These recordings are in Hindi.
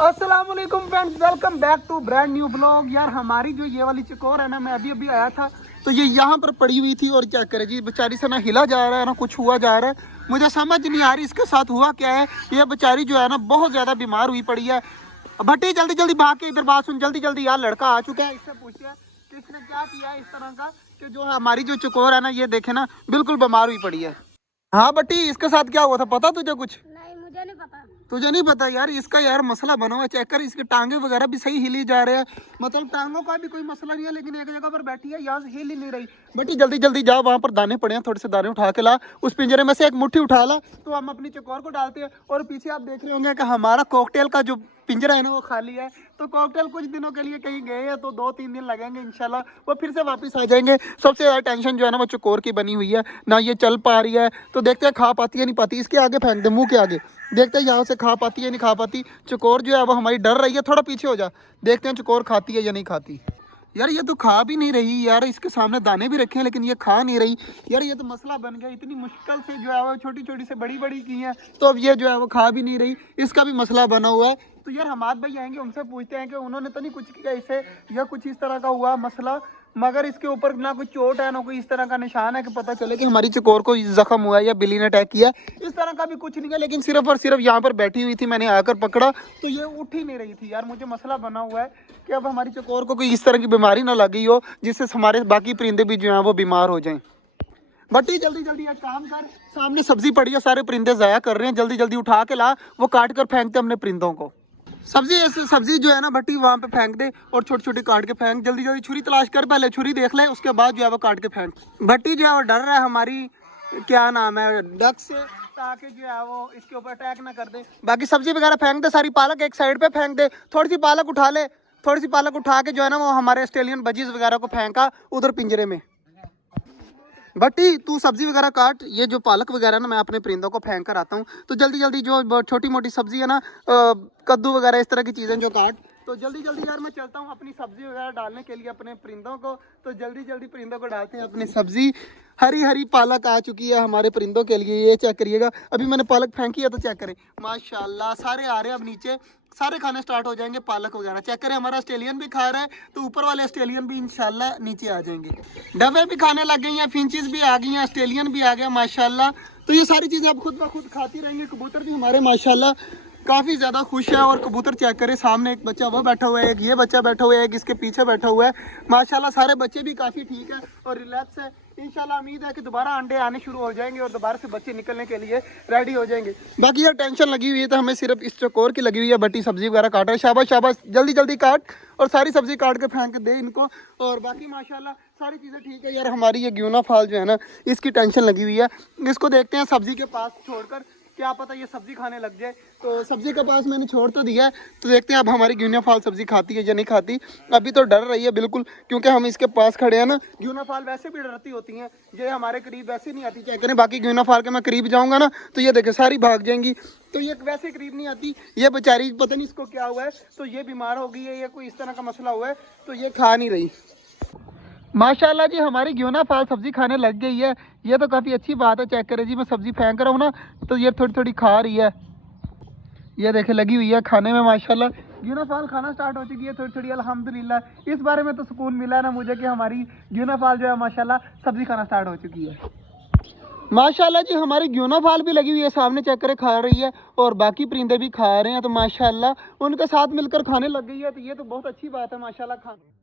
अस्सलाम वालेकुम friends, welcome back to brand new blog. यार हमारी जो ये वाली चकोर है ना, मैं अभी अभी आया था तो ये यहाँ पर पड़ी हुई थी और क्या करे जी, बेचारी से ना हिला जा रहा है ना कुछ हुआ जा रहा है। मुझे समझ नहीं आ रही इसके साथ हुआ क्या है। ये बेचारी जो है ना बहुत ज़्यादा बीमार हुई पड़ी है। भट्टी जल्दी जल्दी भाग के इधर बात सुन, जल्दी जल्दी। यार लड़का आ चुका है, इससे पूछते हैं कि इसने क्या किया है इस तरह का कि जो हमारी जो चकोर है ना, ये देखे ना बिल्कुल बीमार हुई पड़ी है। हाँ भट्टी, इसके साथ क्या हुआ था पता तुझे कुछ? नहीं, मुझे नहीं पता। तुझे नहीं पता? यार इसका यार मसला बना हुआ है, चेक कर। इसके टांगे वगैरह भी सही हिली जा रहे हैं, मतलब टांगों का भी कोई मसला नहीं है, लेकिन एक जगह पर बैठी है, यहाँ से हिल ही नहीं रही। बेटी जल्दी जल्दी जा, वहाँ पर दाने पड़े हैं, थोड़े से दाने उठा के ला। उस पिंजरे में से एक मुट्ठी उठा ला तो हम अपनी चकोर को डालते हैं। और पीछे आप देख रहे होंगे कि हमारा कॉकटेल का जो पिंजरा है ना वो खाली है। तो कॉकटेल कुछ दिनों के लिए कहीं गए हैं, तो 2-3 दिन लगेंगे, इंशाल्लाह वो फिर से वापस आ जाएंगे। सबसे ज़्यादा टेंशन जो है ना वो चकोर की बनी हुई है, ना ये चल पा रही है। तो देखते हैं खा पाती है नहीं पाती। इसके आगे फेंक दे, मुंह के आगे। देखते हैं यहाँ से खा पाती है नहीं खा पाती। चकोर जो है वो हमारी डर रही है, थोड़ा पीछे हो जा, देखते हैं चकोर खाती है या नहीं खाती। यार ये तो खा भी नहीं रही यार, इसके सामने दाने भी रखे हैं लेकिन ये खा नहीं रही। यार ये तो मसला बन गया, इतनी मुश्किल से जो है वो छोटी छोटी से बड़ी बड़ी की है, तो अब ये जो है वो खा भी नहीं रही, इसका भी मसला बना हुआ है। तो यार हमारे भाई आएंगे, उनसे पूछते हैं कि उन्होंने तो नहीं कुछ किया इसे, या कुछ इस तरह का हुआ मसला। मगर इसके ऊपर ना कोई चोट है ना कोई इस तरह का निशान है कि पता चले कि हमारी चकोर को जख्म हुआ है या बिल्ली ने अटैक किया। इस तरह का भी कुछ नहीं है, लेकिन सिर्फ और सिर्फ यहाँ पर बैठी हुई थी, मैंने आकर पकड़ा तो ये उठ ही नहीं रही थी। यार मुझे मसला बना हुआ है कि अब हमारी चकोर को कोई इस तरह की बीमारी ना लगी हो जिससे हमारे बाकी परिंदे भी जो हैं वो बीमार हो जाएं। बट्टी जल्दी जल्दी एक काम कर, सामने सब्जी पड़ी है, सारे परिंदे ज़ाया कर रहे हैं, जल्दी जल्दी उठा के ला, वो काट कर फेंकते हमने परिंदों को। सब्जी ऐसे सब्जी जो है ना भट्टी वहाँ पे फेंक दे और छोटी छोटी काट के फेंक। जल्दी जल्दी छुरी तलाश कर, पहले छुरी देख ले, उसके बाद जो है वो काट के फेंक। भट्टी जो है वो डर रहा है हमारी, क्या नाम है, डक से, ताकि जो है वो इसके ऊपर अटैक ना कर दे। बाकी सब्जी वगैरह फेंक दे, सारी पालक एक साइड पे फेंक दे, थोड़ी सी पालक उठा ले। थोड़ी सी पालक उठा के जो है ना वो हमारे ऑस्ट्रेलियन बजीज वगैरह को फेंका उधर पिंजरे में। बट्टी तू सब्जी वगैरह काट, ये जो पालक वगैरह ना मैं अपने परिंदों को फेंक कर आता हूँ। तो जल्दी जल्दी जो छोटी मोटी सब्जी है ना, कद्दू वगैरह इस तरह की चीज़ें जो काट। तो जल्दी जल्दी यार मैं चलता हूँ अपनी सब्जी वगैरह डालने के लिए अपने परिंदों को। तो जल्दी जल्दी परिंदों को डालते हैं अपनी सब्जी। हरी हरी पालक आ चुकी है हमारे परिंदों के लिए, ये चेक करिएगा। अभी मैंने पालक फेंकी है तो चेक करें, माशाल्लाह सारे आ रहे हैं अब नीचे, सारे खाने स्टार्ट हो जाएंगे पालक वगैरह। चेक करें, हमारा ऑस्ट्रेलियन भी खा रहा है, तो ऊपर वाले ऑस्ट्रेलियन भी इंशाल्लाह नीचे आ जाएंगे। डबे भी खाने लग गई हैं, फिंचेस भी आ गई हैं, ऑस्ट्रेलियन भी आ गया माशाल्लाह। तो ये सारी चीज़ें अब खुद ब खुद खाती रहेंगी। कबूतर भी हमारे माशाल्लाह काफ़ी ज़्यादा खुश है। और कबूतर चेक करें, सामने एक बच्चा वो बैठा हुआ है, एक ये बच्चा बैठा हुआ है, एक इसके पीछे बैठा हुआ है। माशाल्लाह सारे बच्चे भी काफ़ी ठीक है और रिलैक्स है। इंशाल्लाह उम्मीद है कि दोबारा अंडे आने शुरू हो जाएंगे और दोबारा से बच्चे निकलने के लिए रेडी हो जाएंगे। बाकी यार टेंशन लगी हुई है तो हमें सिर्फ इस चकोर की लगी हुई है। बट्टी सब्जी वगैरह काट रहा है, शाबाश शाबाश, जल्दी जल्दी काट और सारी सब्जी काट के फेंक दे इनको। और बाकी माशाल्लाह सारी चीज़ें ठीक है। यार हमारी ये ग्यूना फाल जो है ना, इसकी टेंशन लगी हुई है। इसको देखते हैं सब्जी के पास छोड़कर, क्या पता ये सब्जी खाने लग जाए। तो सब्जी के पास मैंने छोड़ तो दिया है, तो देखते हैं अब हमारी ग्यूना फाल सब्जी खाती है या नहीं खाती। अभी तो डर रही है बिल्कुल, क्योंकि हम इसके पास खड़े हैं ना। ग्यूना फाल वैसे भी डरती होती हैं, ये हमारे करीब वैसे नहीं आती। चेक करें, बाकी ग्यूना फाल के मैं करीब जाऊंगा ना तो ये देखे सारी भाग जाएंगी। तो ये वैसे करीब नहीं आती। ये बेचारी पता नहीं इसको क्या हुआ है, तो ये बीमार हो गई है या कोई इस तरह का मसला हुआ है, तो ये खा नहीं रही। माशाल्लाह जी हमारी ग्यूना फाल सब्जी खाने लग गई है, ये तो काफ़ी अच्छी बात है। चेक करें जी, मैं सब्जी फेंक रहा हूँ ना तो ये थोड़ी थोड़ी खा रही है, ये देखे लगी हुई है खाने में माशाल्लाह। ग्यूना फाल खाना स्टार्ट हो चुकी है थोड़ी थोड़ी, अल्हम्दुलिल्लाह। इस बारे में तो सुकून मिला है ना मुझे कि हमारी ग्यूना फाल जो है माशाल्लाह सब्जी खाना स्टार्ट हो चुकी है। माशाल्लाह जी हमारी ग्यूना फाल भी लगी हुई है, सामने चेक करे खा रही है और बाकी परिंदे भी खा रहे हैं। तो माशाल्लाह उनके साथ मिलकर खाने लग गई है, तो ये तो बहुत अच्छी बात है माशाल्लाह। खाने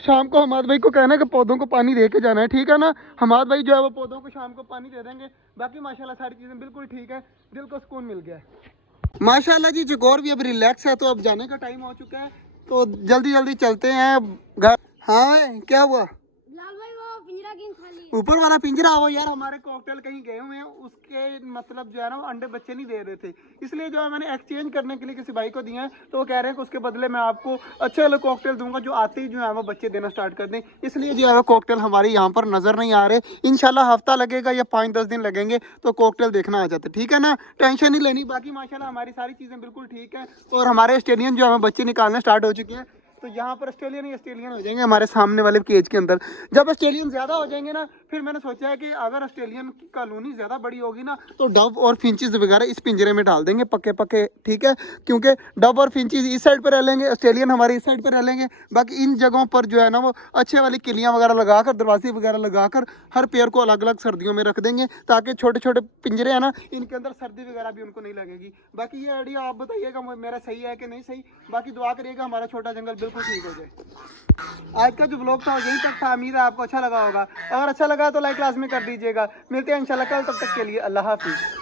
शाम को हमाद भाई को कहना है कि पौधों को पानी दे के जाना है, ठीक है ना। हमाद भाई जो है वो पौधों को शाम को पानी दे देंगे। बाकी माशाल्लाह सारी चीज़ें बिल्कुल ठीक है, दिल को सुकून मिल गया है माशाल्लाह जी। जगौर भी अब रिलैक्स है, तो अब जाने का टाइम हो चुका है, तो जल्दी जल्दी चलते हैं घर। हाँ क्या हुआ? लाल भाई वो पिंजरा क्यों खाली है? ऊपर वाला पिंजरा हो यार, हमारे कॉकटेल कहीं गए हुए हैं, उसके मतलब जो है ना वो अंडे बच्चे नहीं दे रहे थे, इसलिए जो है मैंने एक्सचेंज करने के लिए किसी भाई को दिया है, तो वो कह रहे हैं कि उसके बदले मैं आपको अच्छे वाले कॉकटेल दूंगा जो आते ही जो है वो बच्चे देना स्टार्ट कर दें। इसलिए जो है वो कॉकटेल हमारे यहाँ पर नज़र नहीं आ रहे। इंशाल्लाह हफ्ता लगेगा या 5-10 दिन लगेंगे तो कॉकटेल देखना आ जाते, ठीक है ना, टेंशन नहीं लेनी। बाकी माशाल्लाह हमारी सारी चीज़ें बिल्कुल ठीक है, और हमारे ऑस्ट्रेलियन जो है बच्चे निकालने स्टार्ट हो चुके हैं। तो यहाँ पर ऑस्ट्रेलियन ही ऑस्ट्रेलियन हो जाएंगे हमारे सामने वाले केज के अंदर। जब ऑस्ट्रेलियन ज़्यादा हो जाएंगे ना, फिर मैंने सोचा है कि अगर ऑस्ट्रेलियन की कॉलोनी ज़्यादा बड़ी होगी ना, तो डव और फिंचेस वगैरह इस पिंजरे में डाल देंगे पक्के पक्के, ठीक है, क्योंकि डव और फिंचेस इस साइड पर रह लेंगे, ऑस्ट्रेलियन हमारे इस साइड पर रह लेंगे। बाकी इन जगहों पर जो है ना वो अच्छे वाली किलियाँ वगैरह लगाकर, दरवाजे वगैरह लगाकर हर पेयर को अलग अलग सर्दियों में रख देंगे, ताकि छोटे छोटे पिंजरे हैं ना, इनके अंदर सर्दी वगैरह भी उनको नहीं लगेगी। बाकी ये आइडिया आप बताइएगा मेरा सही है कि नहीं सही। बाकी दुआ करिएगा हमारा छोटा जंगल बिल्कुल ठीक हो जाए। आज का जो ब्लॉग था यहीं तक था, उम्मीद है आपको अच्छा लगा होगा। अगर अच्छा लगा तो लाइक लाजमी कर दीजिएगा। मिलते हैं इंशाल्लाह कल, तब तक के लिए अल्लाह हाफिज़।